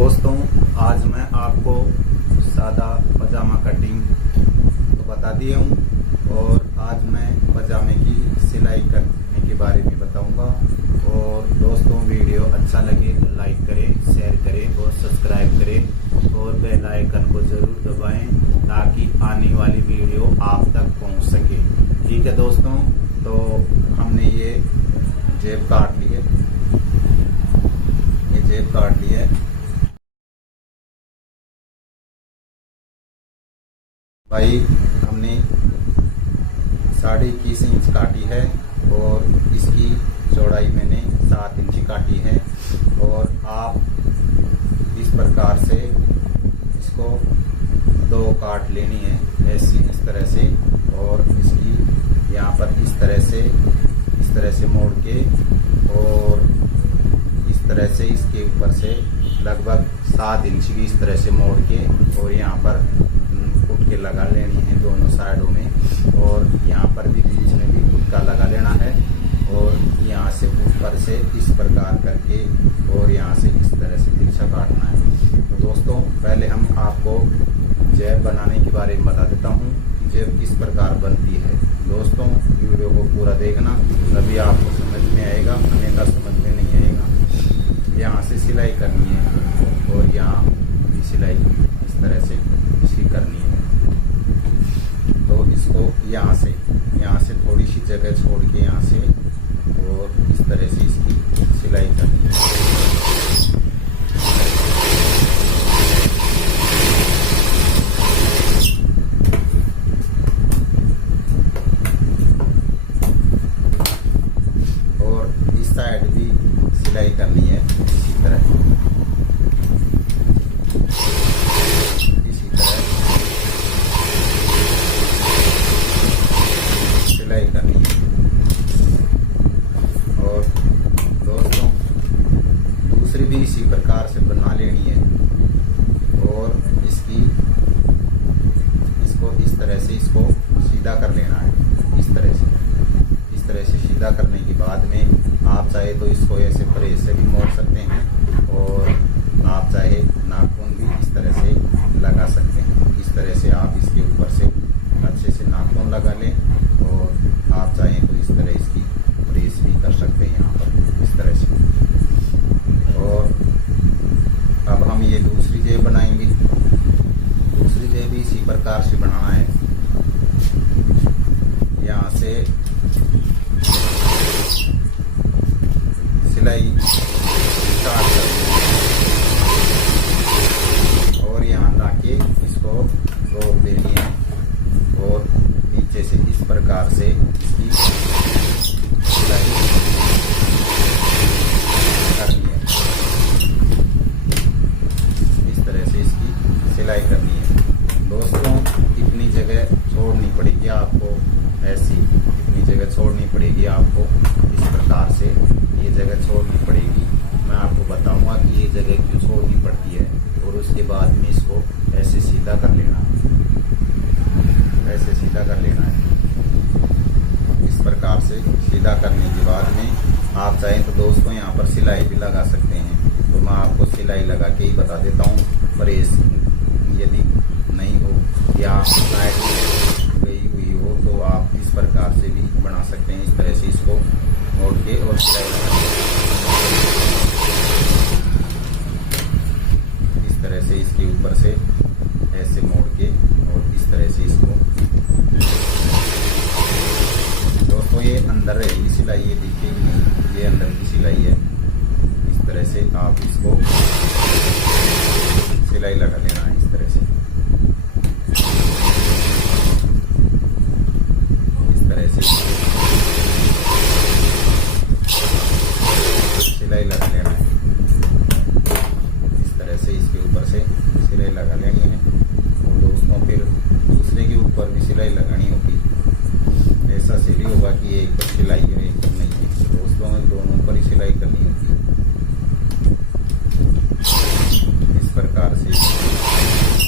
दोस्तों, आज मैं आपको सादा पजामा कटिंग तो बता दिया हूँ और आज मैं पजामे की सिलाई करने के बारे में बताऊंगा। और दोस्तों, वीडियो अच्छा लगे तो लाइक करें, शेयर करें और सब्सक्राइब करें और बेल आइकन को जरूर दबाएं ताकि आने वाली वीडियो आप तक पहुंच सके। ठीक है दोस्तों, तो हमने ये जेब काट ली है, ये जेब काट ली है। भाई हमने 21.5 इंच काटी है और इसकी चौड़ाई मैंने 7 इंच काटी है। और आप इस प्रकार से इसको 2 काट लेनी है, ऐसी इस तरह से। और इसकी यहाँ पर इस तरह से मोड़ के और इस तरह से इसके ऊपर से लगभग 7 इंच की इस तरह से मोड़ के और यहाँ पर फुट के लगा लेनी है दोनों साइडों में। और यहाँ पर भी बीच में भी फुट का लगा लेना है और यहाँ से ऊपर से इस प्रकार करके और यहाँ से इस तरह से तिरछा काटना है। तो दोस्तों, पहले हम आपको जेब बनाने के बारे में बता देता हूँ कि जेब किस प्रकार बनती है। दोस्तों, वीडियो को पूरा देखना, तभी आपको समझ में आएगा, अन्यथा समझ में नहीं आएगा। यहाँ से सिलाई करनी है और यहाँ भी सिलाई इस तरह से इसकी करनी है। तो इसको यहाँ से थोड़ी सी जगह छोड़ के यहाँ से और इस तरह से इसकी सिलाई करनी है। और इस साइड भी सिलाई करनी है इसी तरह। सिलाई करनी है। और दोस्तों, दूसरी भी इसी प्रकार से बना लेनी है और इसको इस तरह से इसको सीधा कर लेना है। इस तरह से सीधा करने के बाद में आप चाहे तो इसको ऐसे प्रेस से भी मोड़ सकते हैं और आप चाहे नाखून भी इस तरह से लगा सकते हैं। इस तरह से आप इसके ऊपर से अच्छे से नाखून लगा लें और आप चाहें तो इस तरह इसकी प्रेस भी कर सकते हैं यहाँ पर इस तरह से। और अब हम ये दूसरी जेब बनाएंगे। दूसरी जेब भी इसी प्रकार से बनाना है। यहाँ से सिलाई स्टार्ट करते हैं और यहाँ लाके इसको रोक देनी है और नीचे से इस प्रकार से इसकी सिलाई करनी है। इस तरह से इसकी सिलाई करनी है। दोस्तों, इतनी जगह छोड़नी पड़ेगी आपको, ऐसी इतनी जगह छोड़नी पड़ेगी आपको। इस प्रकार से ये जगह छोड़नी पड़ेगी। मैं आपको बताऊंगा कि ये जगह क्यों छोड़नी पड़ती है। और उसके बाद में इसको ऐसे सीधा कर लेना है, ऐसे सीधा कर लेना है। इस प्रकार से सीधा करने के बाद में आप चाहें तो दोस्तों यहाँ पर सिलाई भी लगा सकते हैं। तो मैं आपको सिलाई लगा के ही बता देता हूँ। प्रेस यदि नहीं हो या साइड गई हुई हो तो आप इस प्रकार से भी बना सकते हैं। इस तरह से इसको मोड़ के और सिलाई लगा इस तरह से इसके ऊपर से ऐसे मोड़ के और इस तरह से इसको। दोस्तों, ये अंदर रहेगी सिलाई, ये देखिए ये अंदर की सिलाई है। इस तरह से आप इसको सिलाई लगा लेना है। इस तरह से सिलाई लगा लेना है। इस तरह से इसके ऊपर से सिलाई लगा लेनी है। और दोस्तों, फिर दूसरे के ऊपर भी सिलाई लगानी होगी। ऐसा सिली होगा कि एक पर सिलाई है एक पर नहीं है। दोस्तों, दोनों पर ही सिलाई करनी होगी। इस प्रकार से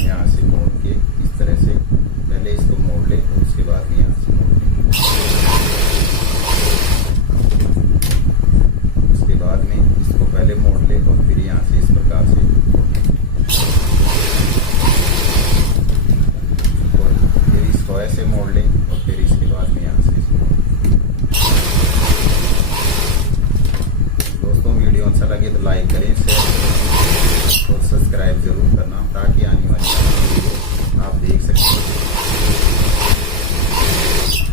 यहाँ से मोड़ के इस तरह से पहले इसको मोड़ ले और उसके बाद में यहाँ से मोड़ ले। उसके बाद में इसको पहले मोड़ ले और फिर यहाँ से इस प्रकार से करना, ताकि आने वाली वीडियो आप देख सकें।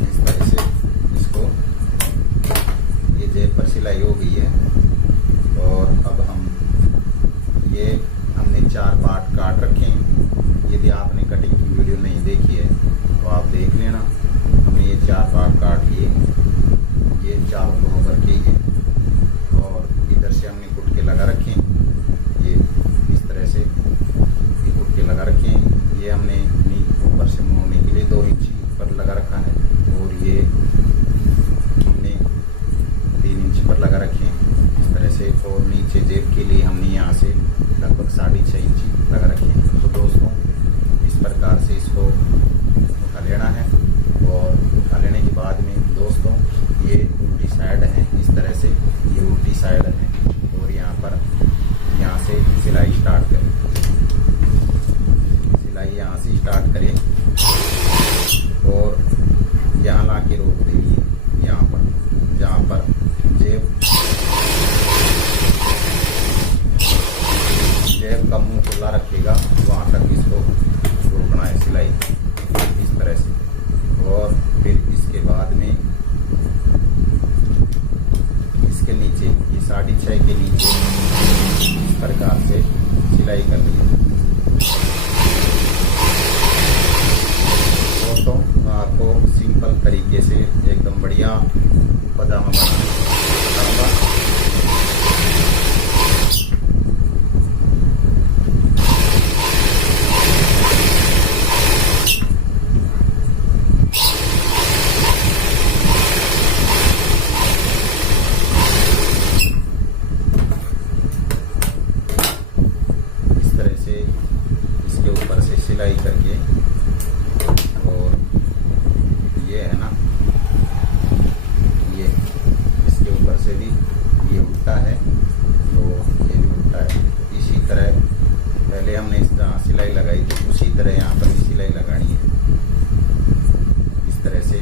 इस तरह से इसको ये जेब पर सिलाई हो गई है। और अब हमने 4 पार्ट काट रखे हैं। यदि आपने कटिंग की वीडियो नहीं देखी है तो आप देख लेना। हमने ये 4 पार्ट काट लिए, ये 4 बराबर के हैं और इधर से हमने कुटके लगा रखे हैं। ये इस तरह से ये कुटके लगा रखे हैं। ये हमने ऊपर से मोड़ने के लिए 2 इंच पर लगा रखा है और ये हमने 3 इंच पर लगा रखे हैं इस तरह से। और नीचे जेब के लिए हमने यहाँ से लगभग 6.5 इंच लगा रखे हैं। तो दोस्तों इस प्रकार से इसको उठा लेना है और उठा लेने के बाद में दोस्तों ये उल्टी साइड है, इस तरह से ये उल्टी साइड है। और यहाँ से सिलाई स्टार्ट करें, सिलाई यहाँ से स्टार्ट करें और यहाँ ला के रोक देंगे। यहाँ पर जहाँ पर जेब का मुंह खुला रखेगा वहाँ तक इसको रोकना है सिलाई इस तरह से। और फिर इसके बाद में इसके नीचे ये 6.5 के नीचे इस प्रकार से सिलाई करनी है। दोस्तों आपको सिंपल तरीके से एकदम बढ़िया पजामा बनाना बताऊंगा। इस तरह से इसके ऊपर से सिलाई करके, और ये है ना, ये इसके ऊपर से भी ये उल्टा है तो ये भी उल्टा है। इसी तरह पहले हमने इस तरह सिलाई लगाई थी, उसी तरह यहाँ पर भी सिलाई लगानी है। इस तरह से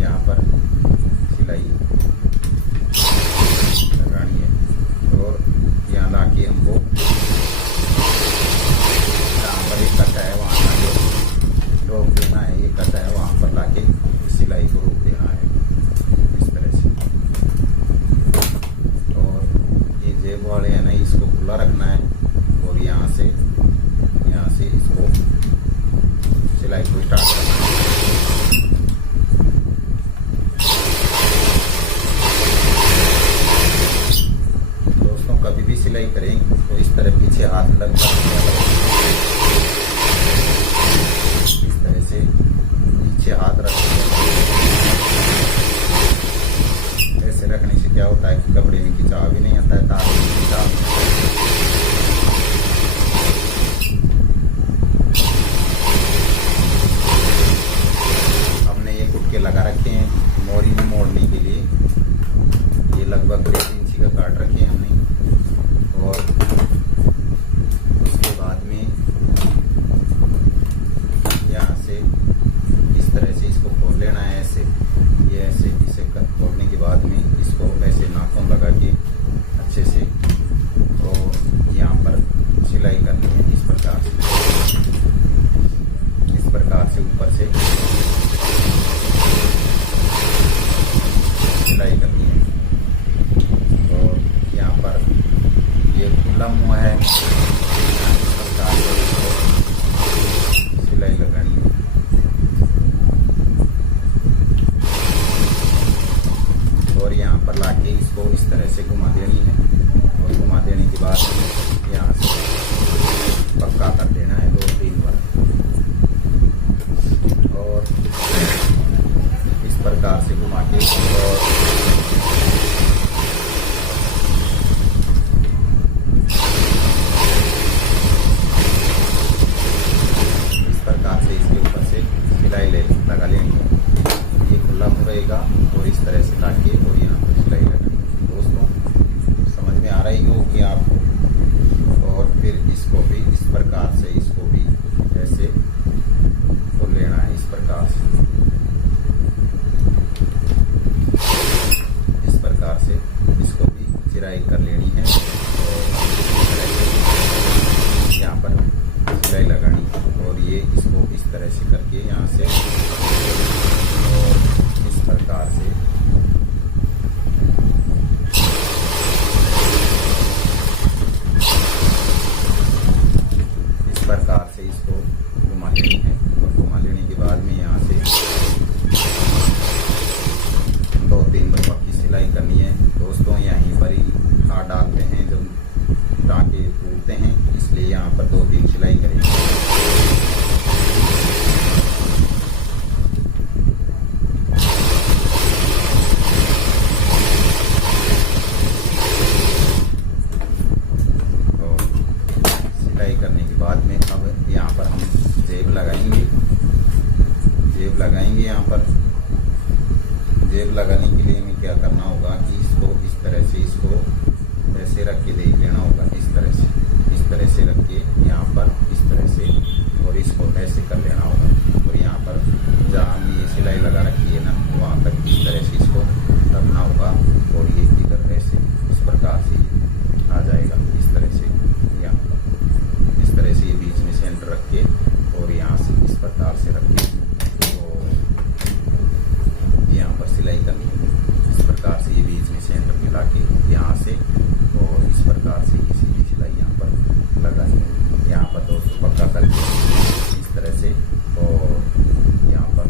यहाँ पर सिलाई लगानी है और यहाँ ला के हमको जहाँ पर एक कटा है वहाँ ला के रोक देना है। ये कटा है वहाँ पर ला के सिलाई को रोक देना है इस तरह से। और ये जेब वाले है ना, इसको खुला रखना है और यहाँ से इसको सिलाई को स्टार्ट करना है। दोस्तों कभी भी सिलाई करें तो इस तरह पीछे हाथ लग इस तरह से पीछे हाथ रखें। ऐसे रखने से क्या होता है कि कपड़े में खिंचाव भी नहीं आता है, तार में खिंचाव। हमने ये कुटके लगा रखे हैं मोरी में मोड़ने के लिए। ये लगभग 1.5 इंच का काट रखे हैं हमने। और उसके बाद में यहाँ से इस तरह से इसको खोल लेना है ऐसे। ये ऐसे इसे खोलने के बाद में इसको ऐसे नाखून लगा के अच्छे से और यहाँ पर सिलाई करनी है इस प्रकार से ऊपर से सिलाई करनी है। और यहाँ पर ये खुला मुँह है, इस प्रकार से इसको सिलाई लगानी है। और यहाँ पर लाके इसको इस तरह से घुमा देनी है और घुमा देने के बाद यहाँ से पक्का कर देना है 2-3 बार। और इस प्रकार से घुमा के और इस प्रकार से इसके ऊपर से सिलाई लगा लेंगे। ये खुला मुँह रहेगा और इस तरह से काट के और यहाँ पर सिलाई लगाएंगे। दोस्तों समझ में आ रही होगी आपको। और फिर इसको भी इस प्रकार से इसको भी ऐसे खोल लेना है इस प्रकार से। इस प्रकार से इसको भी चिराई कर लेनी है और यहाँ पर सिलाई लगानी और ये इसको इस तरह से करके यहाँ से और इस प्रकार से इसको घुमा लेनी है और घुमा लेने के बाद में यहाँ से 2-3 बार पक्की सिलाई करनी है। दोस्तों यहीं पर ही हाथ डालते हैं जब टाँके टूटते हैं, इसलिए यहाँ पर 2-3 सिलाई करेंगे। करने के बाद में अब यहाँ पर हम जेब लगाएंगे। यहाँ पर जेब लगाने के लिए हमें क्या करना होगा कि इसको इस तरह से इसको ऐसे रख के देख लेना होगा। इस तरह से रख के यहाँ पर इस तरह से और इसको ऐसे कर लेना होगा और यहाँ पर जहाँ हमने ये सिलाई लगा रखी है ना वहाँ तक इस तरह से इसको रखना होगा और ये इधर ऐसे इस प्रकार से आ जाएगा। इस तरह से यहाँ पर इस तरह से ये बीच में सेंटर रख के और यहाँ से इस प्रकार से रख के और यहाँ पर सिलाई करनी है। इस प्रकार से ये बीच में सेंटर मिला के यहाँ से और इस प्रकार से ये सीधी सिलाई यहाँ पर लगानी है। यहाँ पर दोस्तों पक्का करके इस तरह से और यहाँ पर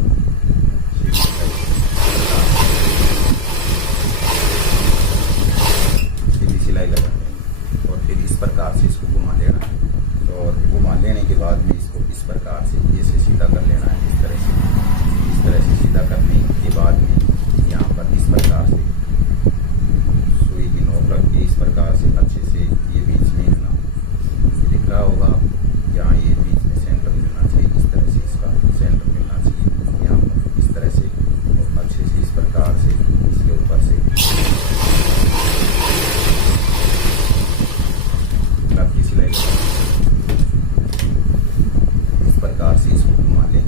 सीधी सिलाई लगा देंगे और फिर इस प्रकार से इसको घुमा लेना है और घुमा लेने के बाद में इसको इस प्रकार से ऐसे सीधा कर लेना है। इस तरह से सीधा करने के बाद में यहाँ पर इस प्रकार से सुई की नोक रख के इस प्रकार से अच्छे से ये बीच में ना दिख रहा होगा, यहाँ ये बीच में सेंटर मिलना चाहिए। इस तरह से इसका सेंटर मिलना चाहिए यहाँ पर इस तरह से और अच्छे से इस प्रकार से इसके ऊपर से की सिलाई प्रकार से इसको घुमा लें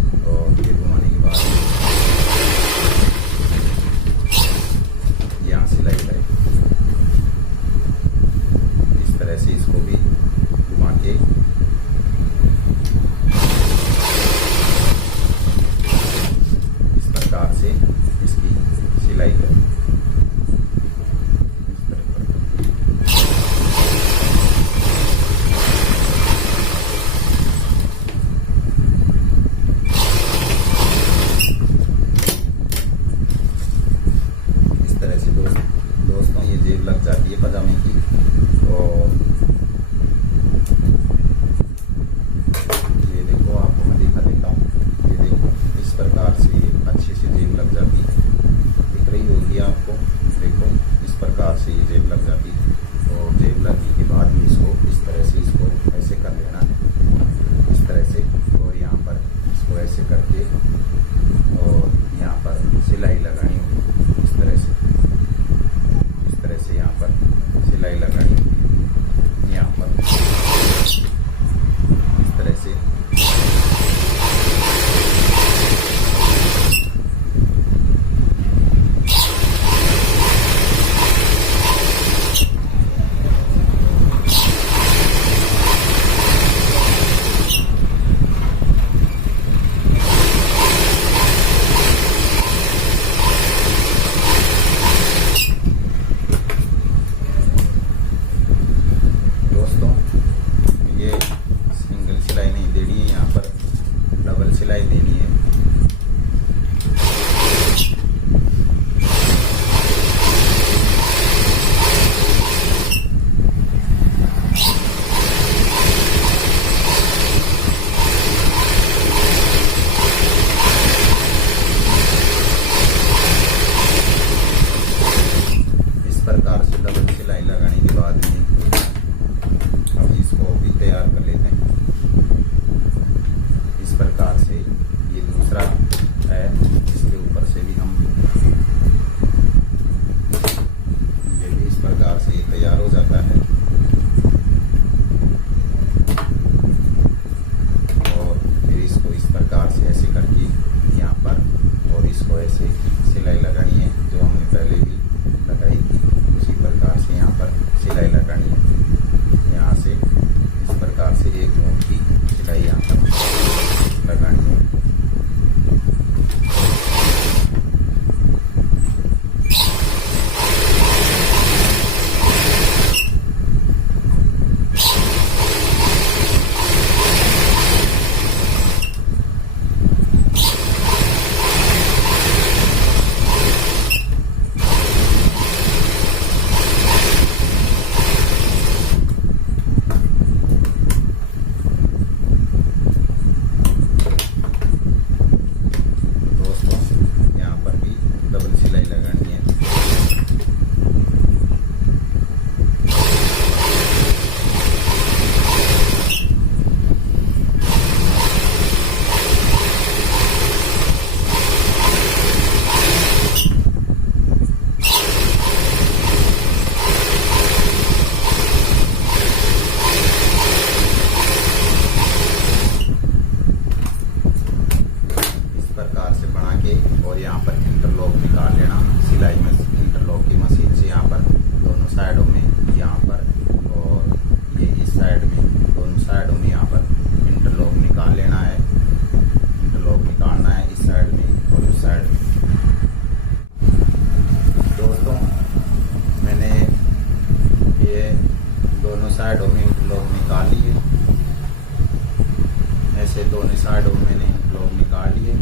दोनों साइडों में मैंने इंटरलॉक निकाल लिए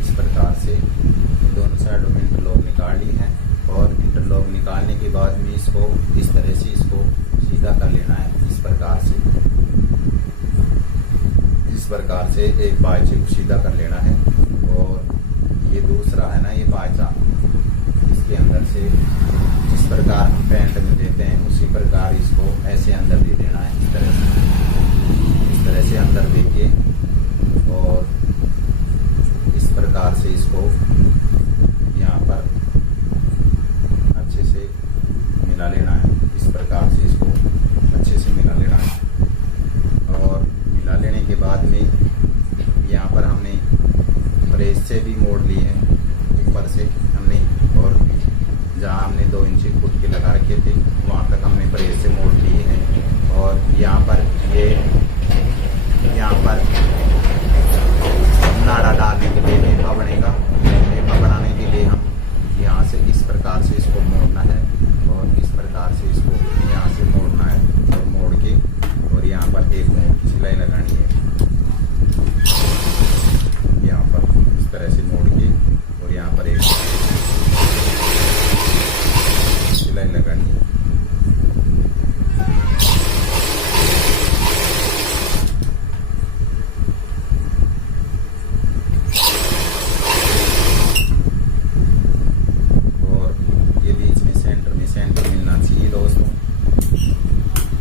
इस प्रकार से। दोनों साइडों में इंटरलॉक निकाल ली है और इंटरलॉक निकालने के बाद में इसको इस तरह से इसको सीधा कर लेना है। इस प्रकार से एक पायचे को सीधा कर लेना है। और ये दूसरा है ना, ये पायचा इसके अंदर से जिस प्रकार हम पैंट में देते हैं उसी प्रकार इसको ऐसे अंदर दे देना है। इस तरह से अंदर देके और इस प्रकार से इसको यहाँ पर अच्छे से मिला लेना है। इस प्रकार से इसको अच्छे से मिला लेना है। और मिला लेने के बाद में यहाँ पर हमने प्रेस से भी मोड़ लिए हैं ऊपर से हमने, और जहाँ हमने 2 इंच खुद के लगा रखे थे वहाँ तक हमने प्रेस से मोड़ लिए हैं। और यहाँ पर नाड़ा डालने के लिए लेपा बनेगा। लेपा बनाने के लिए हम यहाँ से इस प्रकार से इसको मोड़ना है और इस प्रकार से इसको यहाँ से मोड़ना है और मोड़ के और यहाँ पर एक मोड़ की सिलाई लगानी है। यहाँ पर इस तरह से मोड़ के और यहाँ पर एक सिलाई लगानी है। और ये बीच में सेंटर मिलना चाहिए दोस्तों,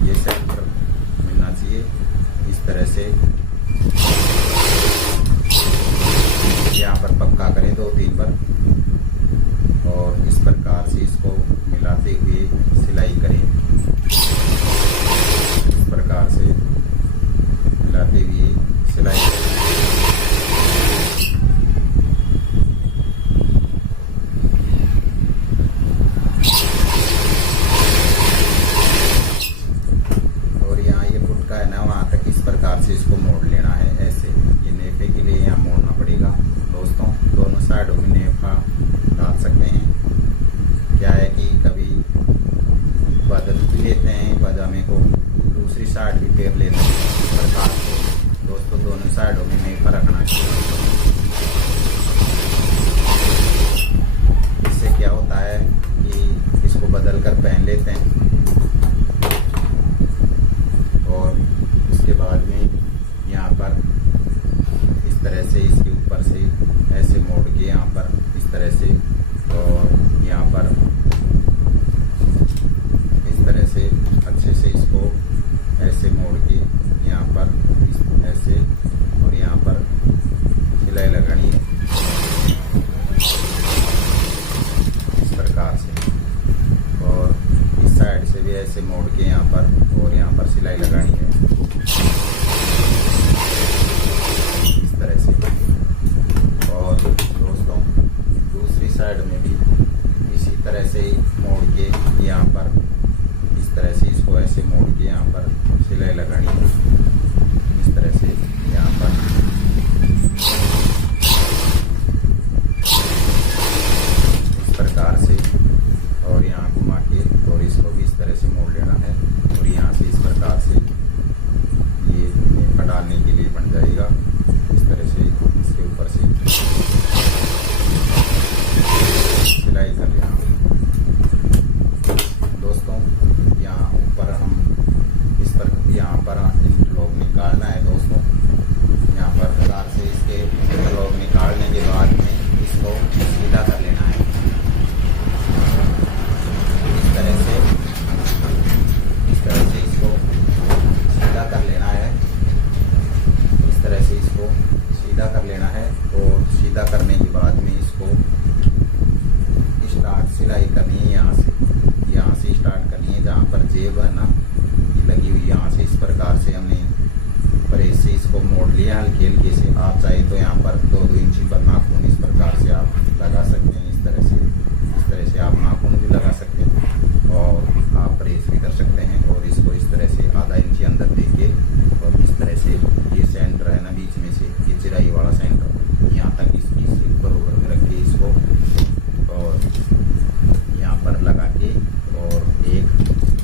ये सेंटर मिलना चाहिए। इस तरह से यहाँ पर पक्का करें 2-3 बार और इस प्रकार से इसको मिलाते हुए सिलाई करें। इस प्रकार से मिलाते हुए सिलाई करें। और यहाँ ये फुटका है ना, वहाँ तक इस प्रकार से इसको मोड़ लेना है ऐसे। ये नेफे के लिए यहाँ मोड़ना पड़ेगा दोस्तों। दोनों साइडों में नेफा डाल सकते हैं। क्या है कि कभी बदल भी लेते हैं पजामे को, दूसरी साइड भी फेर लेते हैं। इस प्रकार से दोस्तों दोनों साइडों में नेफा रखना चाहिए। इससे क्या होता है कि इसको बदल कर पहन लेते हैं और उसके बाद में यहाँ पर इस तरह से इसके ऊपर से ऐसे मोड़ के यहाँ पर इस तरह से और यहाँ पर इस तरह से अच्छे से इसको ऐसे मोड़ के यहाँ पर ऐसे और यहाँ पर सिलाई लगानी है इस प्रकार से। और इस साइड से भी ऐसे मोड़ के यहाँ पर और यहाँ पर सिलाई लगानी है इस तरह से। और दोस्तों दूसरी साइड में भी इसी तरह से ही मोड़ के यहाँ पर इस तरह से इसको ऐसे मोड़ के यहाँ पर सिलाई लगानी है इस तरह से यहाँ पर। इस प्रकार से और यहाँ घुमा के और इसको भी इस तरह से मोड़ लेना है और यहाँ से इस प्रकार से ये नेफा डालने के लिए बन जाएगा। इस तरह से इसके ऊपर से सिलाई कर लेना दोस्तों। यहाँ ऊपर हम इस पर यहाँ पर इंटरलॉक निकालना है दोस्तों। यहाँ पर प्रकार से इसके इंटरलॉक निकालने के बाद में इसको सीधा कर लेना है इस तरह से इसको सीधा कर लेना है। इस तरह से इसको सीधा कर लेना है और सीधा करने के बाद में इसको स्टार्ट सिलाई करनी है। यहाँ से स्टार्ट करनी है जहाँ पर जेब है ना ये लगी हुई, यहाँ से इस प्रकार से हमने प्रेस से इसको मोड़ लिया हल्के हल्के से। आप चाहे तो यहाँ पर 2-2 इंची पर नाखून इस प्रकार से आप लगा सकते हैं। इस तरह से आप नाखून भी लगा सकते हैं और आप प्रेस भी कर सकते हैं। और इसको इस तरह से आधा इंची अंदर देके और इस तरह से ये सेंटर है ना बीच में से ये चिराई वाला सेंटर यहाँ तक इसकी बराबर में रख के इसको और यहाँ पर लगा के और एक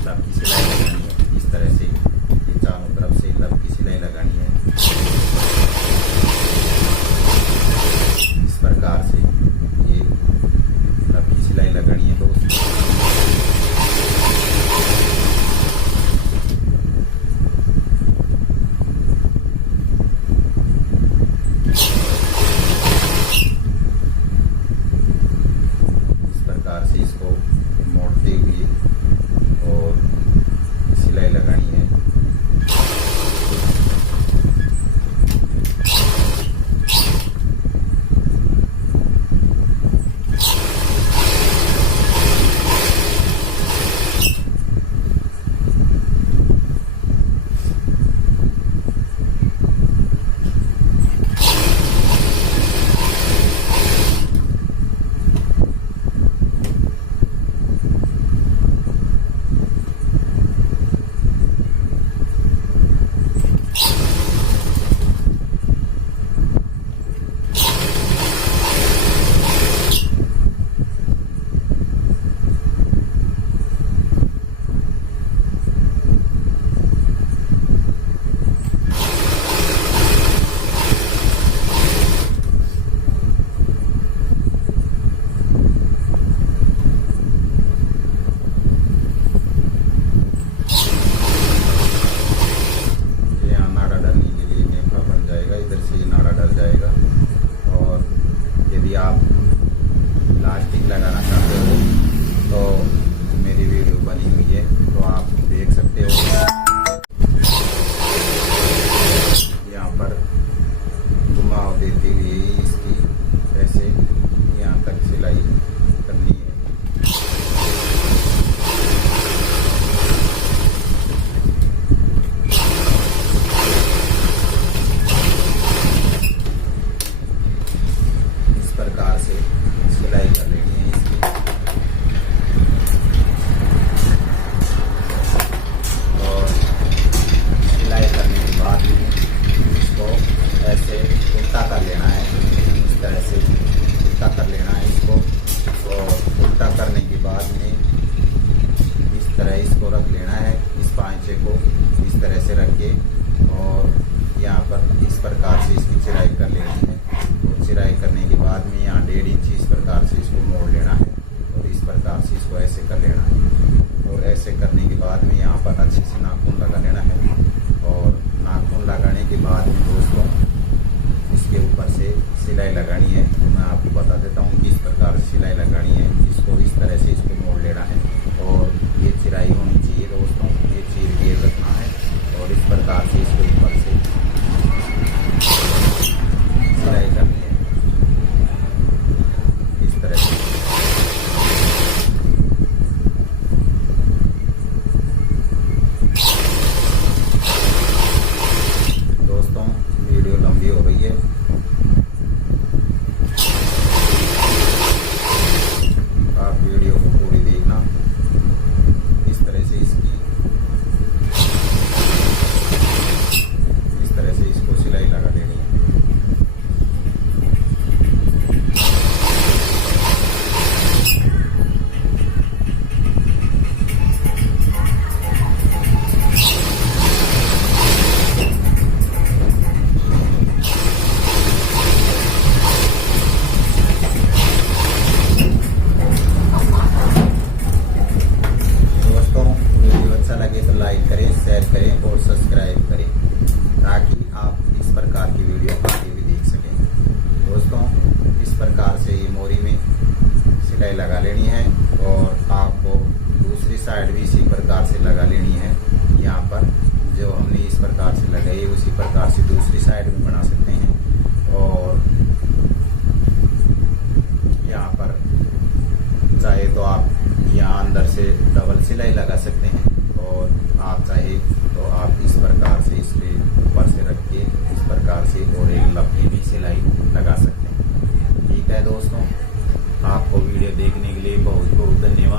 लब की सिलाई लगानी है इस तरह से। ये चारों तरफ से लब की सिलाई लगानी है। उसके बाद में दोस्तों इसके ऊपर से सिलाई लगानी है। तो मैं आपको बता देता हूँ किस प्रकार से सिलाई लगानी है। इसको इस तरह से इसको मोड़ लेना है और ये चिराई होनी चाहिए दोस्तों, ये चीर के रखना है और इस प्रकार से इसके ऊपर से सिलाई करनी है इस तरह से। दोस्तों वीडियो लंबी हो रही है, आप वीडियो को पूरी देखना। इस तरह से इसको सिलाई लगा देनी है। लगे तो लाइक करें, शेयर करें और सब्सक्राइब करें ताकि आप इस प्रकार की वीडियो आगे भी देख सकें। दोस्तों इस प्रकार से ये मोरी में सिलाई लगा लेनी है और आपको दूसरी साइड भी इसी प्रकार से लगा लेनी है। यहाँ पर जो हमने इस प्रकार से लगाई उसी प्रकार से दूसरी साइड भी बना सकते हैं। और यहाँ पर चाहे तो आप यहाँ अंदर से डबल सिलाई लगा सकते हैं और आप चाहे तो आप इस प्रकार से इसके ऊपर से रख के इस प्रकार से और एक लपकी भी सिलाई लगा सकते हैं। ठीक है दोस्तों, आपको वीडियो देखने के लिए बहुत